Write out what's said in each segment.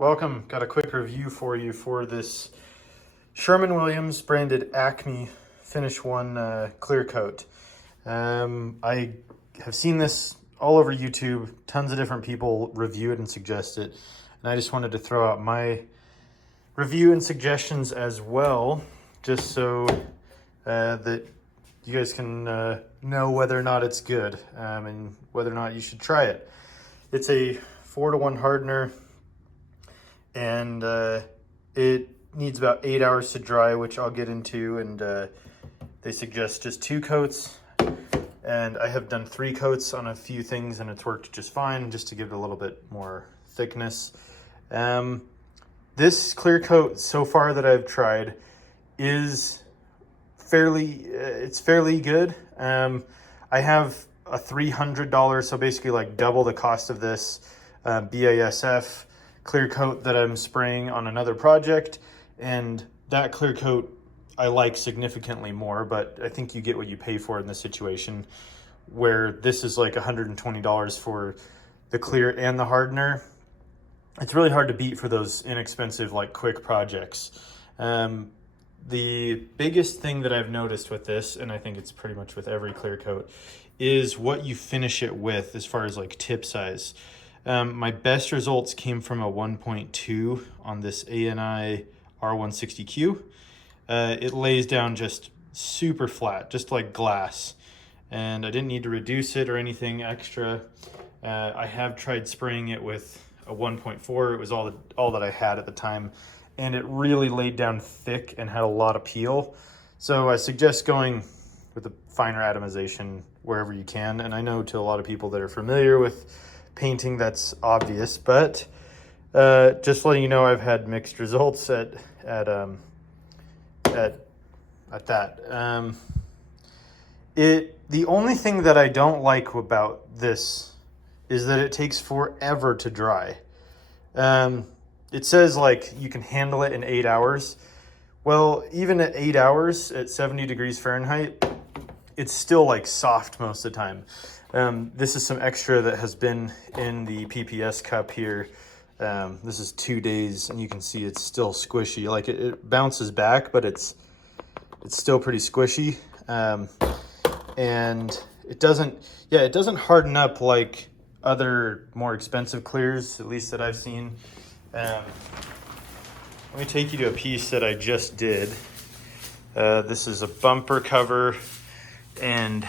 welcome. Got a quick review for you for this Sherwin-Williams branded Acme Finish 1 Clear Coat. I have seen this all over YouTube. Tons of different people review it and suggest it. And I just wanted to throw out my review and suggestions as well, just so that you guys can know whether or not it's good and whether or not you should try it. It's a 4-to-1 hardener, and it needs about 8 hours to dry, which I'll get into, and they suggest just 2 coats, and I have done 3 coats on a few things and it's worked just fine, just to give it a little bit more thickness. This clear coat so far that I've tried is fairly good. I have a $300, so basically like double the cost of this BASF clear coat that I'm spraying on another project, and that clear coat I like significantly more, but I think you get what you pay for in this situation, where this is like $120 for the clear and the hardener. It's really hard to beat for those inexpensive, like, quick projects. The biggest thing that I've noticed with this, and I think it's pretty much with every clear coat, is what you finish it with as far as like tip size. My best results came from a 1.2 on this ANI R160Q. It lays down just super flat, just like glass, and I didn't need to reduce it or anything extra. I have tried spraying it with a 1.4. It was all that I had at the time, and it really laid down thick and had a lot of peel. So I suggest going with a finer atomization wherever you can. And I know to a lot of people that are familiar with painting, that's obvious, but just letting you know, I've had mixed results at that. The only thing that I don't like about this is that it takes forever to dry. It says like you can handle it in 8 hours. Well, even at 8 hours at 70 degrees Fahrenheit, it's still like soft most of the time. This is some extra that has been in the PPS cup here. This is 2 days, and you can see it's still squishy. Like it bounces back, but it's still pretty squishy. And it doesn't harden up like other more expensive clears, at least that I've seen. Let me take you to a piece that I just did. This is a bumper cover, and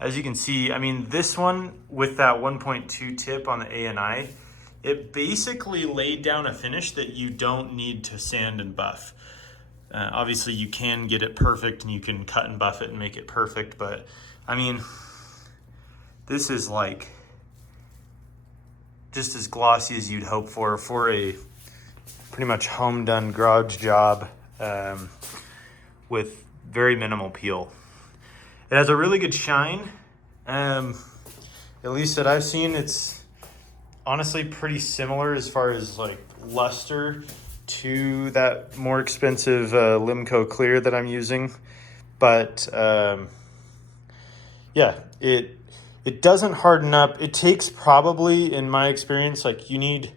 as you can see, I mean, this one with that 1.2 tip on the ANI, it basically laid down a finish that you don't need to sand and buff. Obviously you can get it perfect and you can cut and buff it and make it perfect, but I mean, this is like just as glossy as you'd hope for a pretty much home done garage job with very minimal peel. It has a really good shine. At least that I've seen, it's honestly pretty similar as far as like luster to that more expensive Limco clear that I'm using. But yeah, it doesn't harden up. It takes probably, in my experience, like you need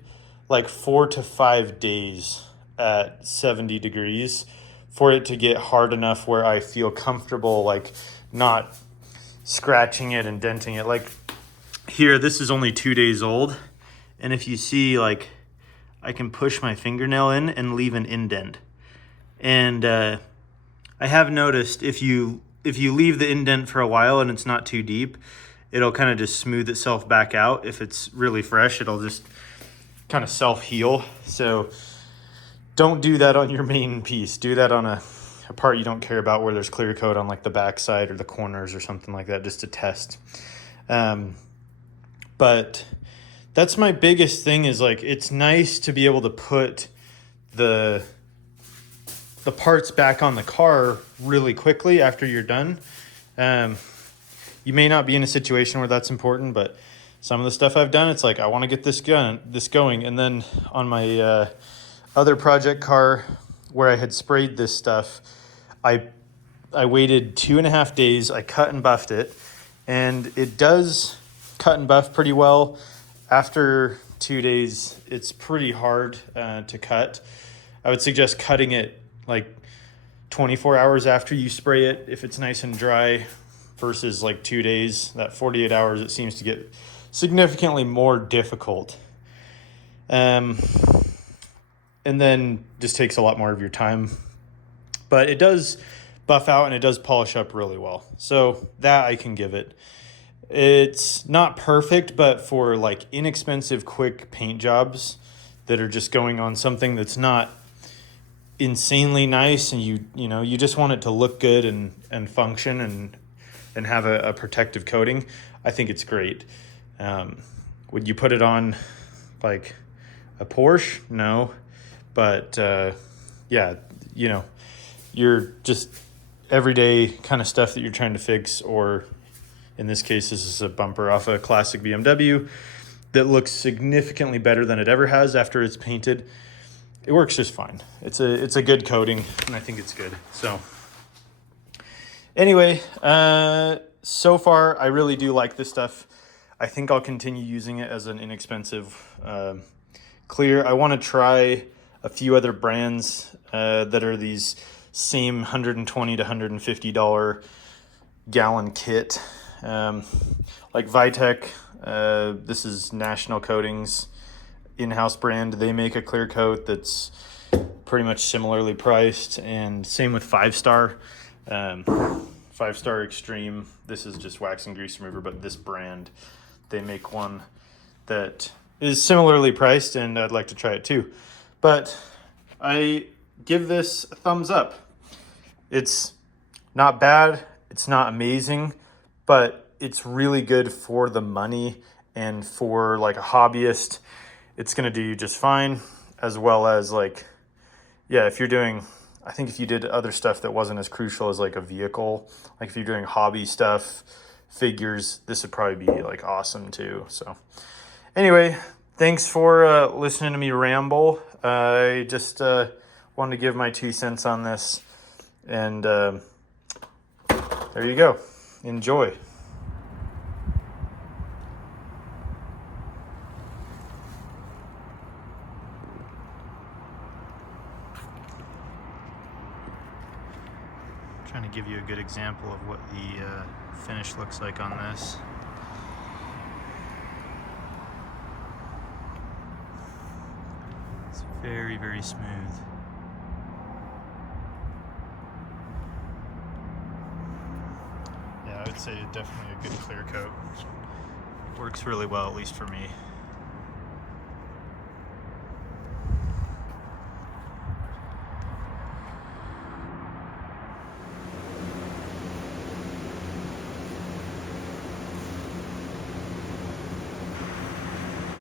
like 4 to 5 days at 70 degrees for it to get hard enough where I feel comfortable like not scratching it and denting it. Like here, this is only 2 days old, and if you see, like, I can push my fingernail in and leave an indent. And I have noticed if you leave the indent for a while and it's not too deep, it'll kind of just smooth itself back out. If it's really fresh, it'll just kind of self-heal. So don't do that on your main piece. Do that on a part you don't care about, where there's clear coat on like the backside or the corners or something like that, just to test. But that's my biggest thing, is like, it's nice to be able to put the parts back on the car really quickly after you're done. You may not be in a situation where that's important, but some of the stuff I've done, it's like, I want to get this going. And then on my other project car where I had sprayed this stuff, I waited 2.5 days. I cut and buffed it, and it does cut and buff pretty well. After 2 days, it's pretty hard to cut. I would suggest cutting it like 24 hours after you spray it if it's nice and dry, versus like 2 days. That 48 hours, it seems to get significantly more difficult. And then just takes a lot more of your time. But it does buff out and it does polish up really well. So that I can give it. It's not perfect, but for like inexpensive, quick paint jobs that are just going on something that's not insanely nice, and you just want it to look good and function and have a protective coating, I think it's great. Would you put it on like a Porsche? No. But yeah, you're just everyday kind of stuff that you're trying to fix, or in this case, this is a bumper off a classic BMW that looks significantly better than it ever has after it's painted. It works just fine. It's a good coating, and I think it's good. So anyway, so far I really do like this stuff. I think I'll continue using it as an inexpensive clear. I want to try a few other brands that are these same $120 to $150 gallon kit, like Vitek. This is National Coatings in-house brand. They make a clear coat that's pretty much similarly priced, and same with 5-Star. 5-Star Extreme. This is just wax and grease remover, but this brand, they make one that is similarly priced, and I'd like to try it too. But I give this a thumbs up. It's not bad, it's not amazing, but it's really good for the money, and for like a hobbyist, it's gonna do you just fine. As well as like, yeah, if you're doing, I think if you did other stuff that wasn't as crucial as like a vehicle, like if you're doing hobby stuff, figures, this would probably be like awesome too. So anyway, thanks for listening to me ramble. I just wanted to give my 2 cents on this, and there you go. Enjoy. Trying to give you a good example of what the finish looks like on this. It's very, very smooth. Yeah, I would say definitely a good clear coat. Works really well, at least for me.